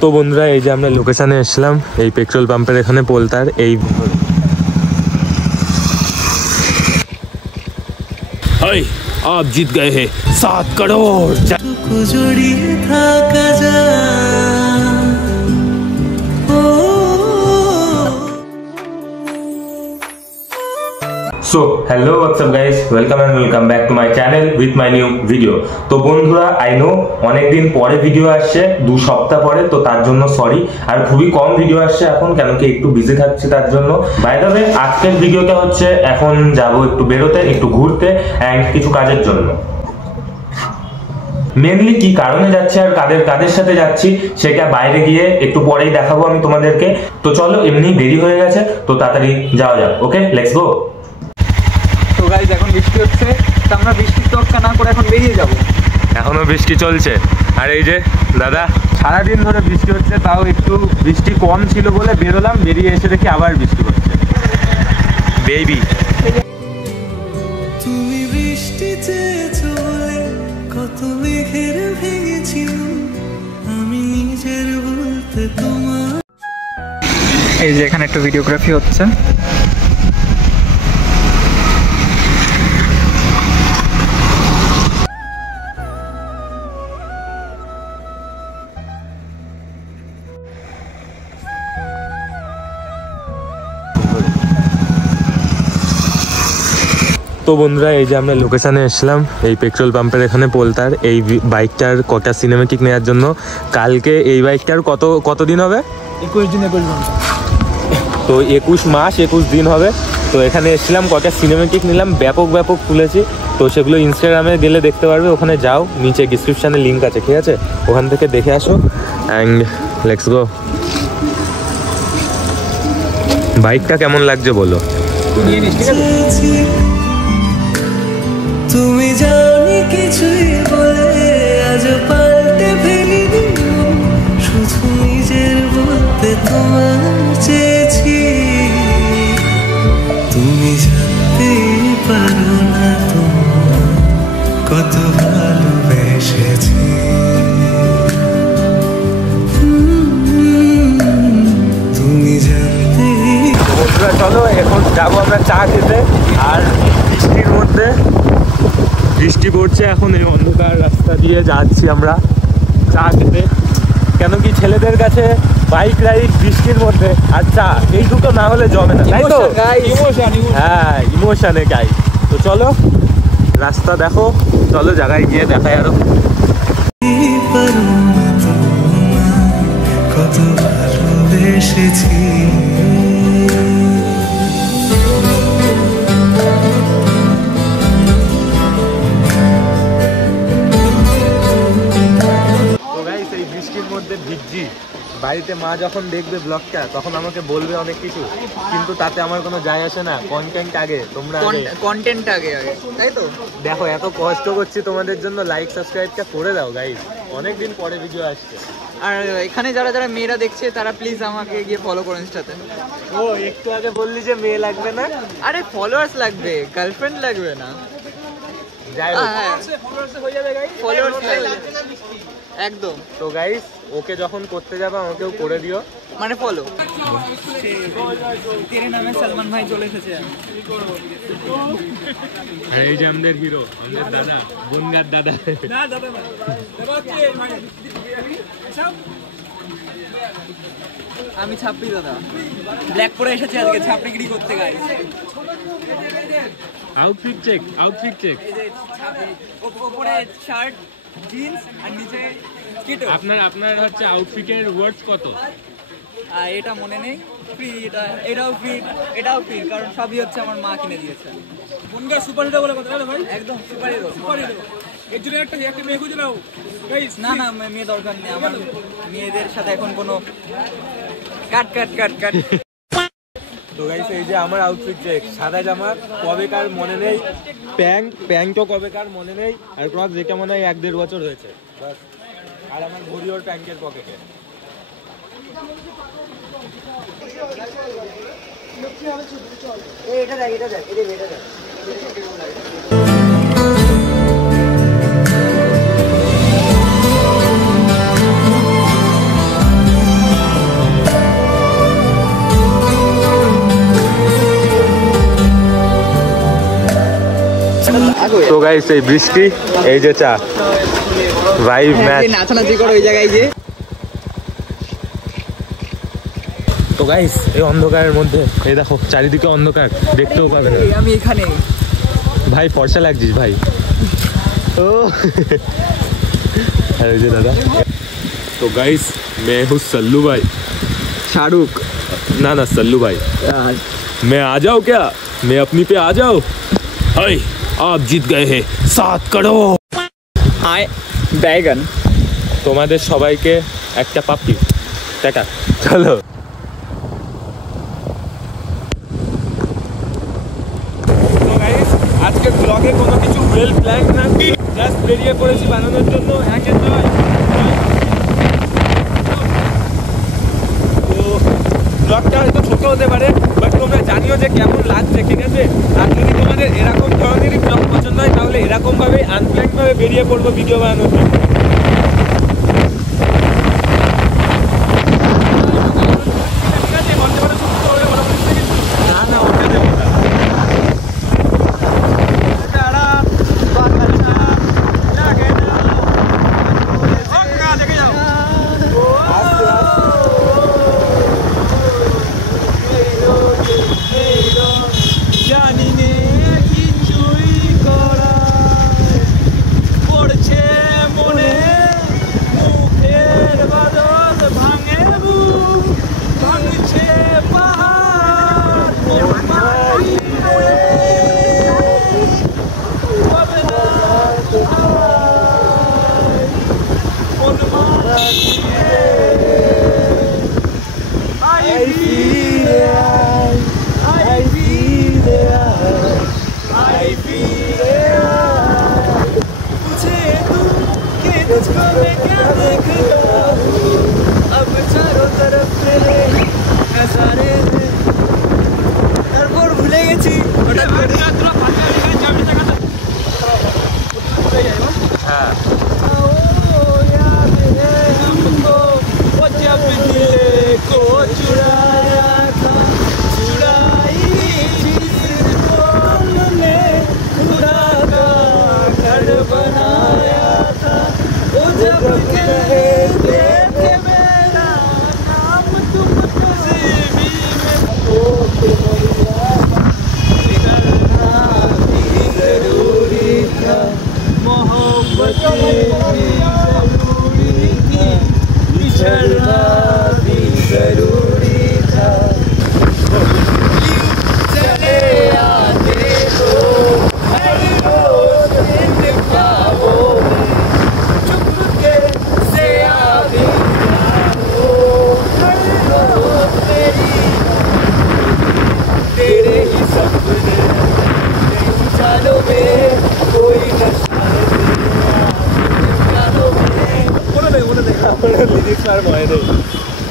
তো বন্ধুরা এই যে আমরা লোকেশনে এসলাম, এই পেট্রোল পাম্পের এখানে পোলতার এই हाय आप जीत गए हैं 7 crore. So hello WhatsApp guys, welcome and welcome back to my channel with my new video. তো বন্ধুরা আই নো অনেকদিন পরে ভিডিও আসছে, 2 সপ্তাহ পরে, তো তার জন্য সরি। আর খুবই কম ভিডিও আসছে এখন, কেন কি একটু বিজি থাকছি তার জন্য। বাই দ্য ওয়ে আজকের ভিডিওটা হচ্ছে এখন যাব একটু বেরোতে, একটু ঘুরতে অ্যান্ড কিছু কাজের জন্য। মেনলি কি কারণে যাচ্ছি আর কাদের সাথে যাচ্ছি সেটা বাইরে গিয়ে একটু পরেই দেখাবো আমি তোমাদেরকে। তো চলো, এমনি দেরি হয়ে গেছে, তো তাড়াতাড়ি যাওয়া যাক। ওকে, লেটস গো। তো গাইস এখন বৃষ্টি হচ্ছে, তো আমরা বৃষ্টির তোয়াক্কা না করে এখন বেরিয়ে যাব। এখনো বৃষ্টি চলছে, আর এই যে দাদা সারাদিন ধরে বৃষ্টি হচ্ছে, তাও একটু বৃষ্টি কম ছিল বলে বেরোলাম, বেরিয়ে এসে দেখি আবার বৃষ্টি হচ্ছে। বেবি তুমি বৃষ্টি চেয়েছো বলে কত মেঘের ভেঙেছি আমি নিজের বলতে তোমার। এই যে এখানে একটু ভিডিওগ্রাফি হচ্ছে। তো বন্ধুরা এই যে আমরা লোকেশনে এসলাম, এই পেট্রোল পাম্পের এখানে পোলতার এই বাইকটার কটা সিনেমেটিক নেওয়ার জন্য। কালকে এই বাইকটার কতদিন হবে? 21 দিন 21 ঘন্টা। তো 21 মাস 21 দিন হবে। তো এখানে এসেছিলাম, কটা সিনেমেটিক নিলাম, ব্যাপক তুলেছি। তো সেগুলো ইনস্টাগ্রামে গেলে দেখতে পারবে, ওখানে যাও, নিচে ডিসক্রিপশানে লিঙ্ক আছে, ঠিক আছে? ওখান থেকে দেখে আসো অ্যান্ড লেটস গো। বাইকটা কেমন লাগছে বলো? তুমি জানি কিছুই বলে আজ পাল্টে ফেলিনি, শুধু নিজের বলতে তোমার চেয়েছি। তুমি জানতে পারো না তোমার কত ভালোবেসেছি। তুমি জানতে। বন্ধুরা চলো এখন যাবো আমরা চা খেতে, আর বৃষ্টির মধ্যে বৃষ্টি পড়ছে এখন, এই অন্ধকার রাস্তা দিয়ে যাচ্ছি আমরা চা খেতে। কেন কি ছেলেদের কাছে বাইক রাইড বৃষ্টির মধ্যে আর চা, এই দুটো না হলে জমে না, তাই তো? হ্যাঁ, ইমোশনে গাই। তো চলো, রাস্তা দেখো, চলো জায়গায় গিয়ে দেখাই আরো। কত ভালোবেসেছি। ভিজছি, বাড়িতে মা যখন দেখবে ব্লগটা তখন আমাকে বলবে অনেক কিছু, কিন্তু তাতে আমার কোনো যায় আসে না। কন্টেন্ট আগে, তোমরা কন্টেন্ট আগে, তাই তো? দেখো এত কষ্ট করছি তোমাদের জন্য, লাইক সাবস্ক্রাইবটা করে দাও গাইস, অনেকদিন পরে ভিডিও আসছে। আর এখানে যারা যারা মেয়েরা দেখছে তারা প্লিজ আমাকে গিয়ে ফলো করো ইনস্টাতে। ও একটু আগে বললি যে মেয়ে লাগবে না? আরে ফলোয়ার্স লাগবে, গার্লফ্রেন্ড লাগবে না। যাই হোক, ফলোয়ার্স একদম। তো গাইস ওকে যখন করতে যাবে আমাকেও করে দিও, মানে ফলো। তেরে নামে সালমান ভাই চলে এসেছে। আর এই যে আমাদের হিরো, আমাদের দাদা, গুনগার দাদা। আমি ছাপড়ি দাদা, ব্ল্যাক পরে এসেছি আজকে ছাপড়িগিরি করতে। Guys outfit check. উপরে শার্ট, জিন্স আর নিচে স্কিটো। আপনার হচ্ছে আউটফিটের ওয়ার্ডস কত? এটা মনে নেই। ফ্রি, এটাও ফ্রি, এটাও ফ্রি, কারণ সবই হচ্ছে আমার মা কিনে দিয়েছে। কোনটা সুপার হিরো বলে কথা ভাই? একদম সুপার হিরো। এর জন্য একটা মেয়ে খুঁজে নাও। না মেয়ে দরকার নেই আমার, মেয়েদের সাথে এখন কোনো কাট। তো গাইস এই যে আমার আউটফিট চেক, সাদা জামা কবেকার মনে নেই, প্যান্টও কবেকার মনে নেই, আর ক্রস যেটা মনে হয় 1-1.5 বছর হয়েছে বাস। আর আমার ঘড়ি ওর প্যান্টের পকেটে। এটা দেখ তো গাইস এই বৃষ্টি, এই যে চা, ভাইব ম্যাচ। নাচানাচি করো ওই জায়গায় গিয়ে। তো গাইস এই অন্ধকারের মধ্যে এই দেখো চারিদিকে অন্ধকার, দেখতেও পাবে না। আমি এখানে ভাই ফর্সা লাগছিস ভাই। ও আর ওই যে দাদা। तो गाइस मैं हूँ सल्लू भाई। शाहरुख ना ना सल्लू भाई। मैं आ जाऊँ क्या? मैं अपनी पे आ जाऊँ? हाय आप जीत गए हैं 7 करोड़। हाय बैगन তোমাদের সবাইকে একটা পাপ্পি, টাটা। চলো আজকে ব্লগে কোনো কিছু ওয়েল প্ল্যান না, জাস্ট বেরিয়ে পড়েছি বানানোর জন্য। একের নয়, তো ব্লগটা হয়তো ছোট হতে পারে, বাট তোমরা জানিও যে কেমন লাগছে, ঠিক আছে? আর যদি তোমাদের এরকম ধরনেরই ব্লগ পছন্দ হয় তাহলে এরকমভাবে আনপ্ল্যানভাবে বেরিয়ে পড়বো ভিডিও বানানোর জন্য।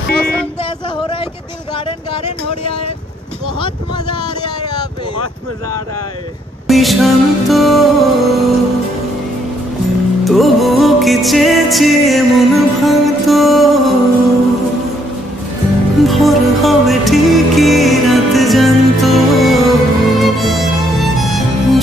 मौसम तो ऐसा हो रहा है कि दिल गार्डन गार्डन हो रहा है। बहुत मजा आ रहा है यहाँ पे, बहुत मजा आ रहा है। শান্ত তবুও কি চেয়েছে মন ভাঙতো, ভোর হবে ঠিকই রাত জানতো,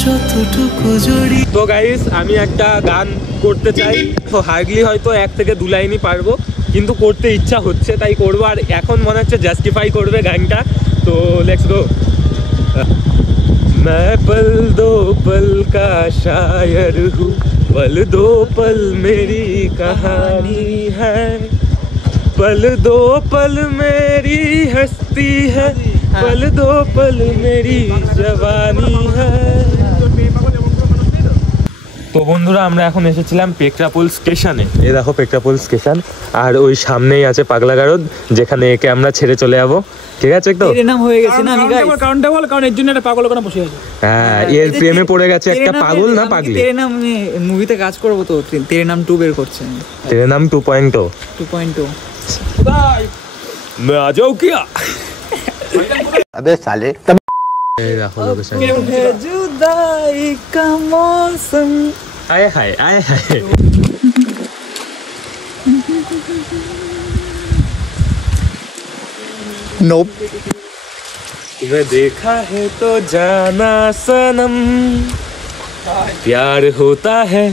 যতটুকু জড়ি। তো গাইস আমি একটা গান করতে চাই, তো হার্ডলি হয়তো 1 থেকে 2 লাইনই পারবো, কিন্তু করতে ইচ্ছা হচ্ছে তাই করবো। আর এখন মনে হচ্ছে জাস্টিফাই করবে গানটা, তো লেটস গো। मैं पल दो पल का शायर हूँ, पल दो पल मेरी कहानी है, पल दो पल मेरी हस्ती है, पल दो पल मेरी जवानी है। তো বন্ধুরা আমরা এখন এসেছিলাম পেট্রাপোল স্টেশনে। এই দেখো পেট্রাপোল স্টেশন, আর ওই সামনেই আছে পাগলা গারদ, যেখানে একে আমরা ছেড়ে চলে যাবো। ঠিক আছে তো? এর নাম হয়ে গেছে না আমি গাইস, কারণটা বল, কারণ এর জন্য একটা পাগল ওখানে বসে আছে। হ্যাঁ, এর প্রেমে পড়ে গেছে একটা পাগল না পাগলি। তেরে নাম মুভিতে কাজ করব, তো তেরে নাম 2 বের করছে। তেরে নাম 2.0। 2.2 मैं आ जाऊँ क्या? अबे साले এই দেখো লোকেশন। है जुदाई का मौसम। आए हाय आए हाय। नोप तुम्हें देखा है तो जाना सनम, प्यार होता है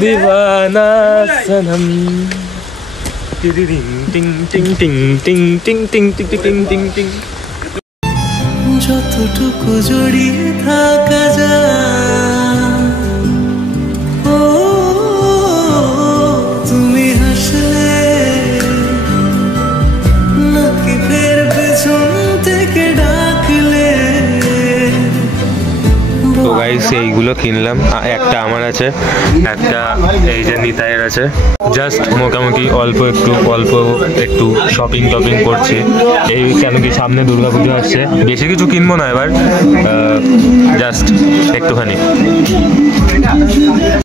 दीवाना सनम टिंग टिंग टिंग टिंग टिंग टिंग टिंग टिंग टिंग टिंग टिंग। যতটুকু জড়িয়ে থাকা যায় ও তুমি হাসলে নাকি ফের পেছন থেকে ডাকলে তো গাইস এইগুলো কিনলাম, একটা আমার আছে, একটা এই যে নিতাইয়ের আছে। জাস্ট মোটামুটি অল্প একটু শপিং টপিং করছি, এই কেন কি সামনে দুর্গাপুজো আসছে। বেশি কিছু কিনবো না এবার, জাস্ট একটুখানি।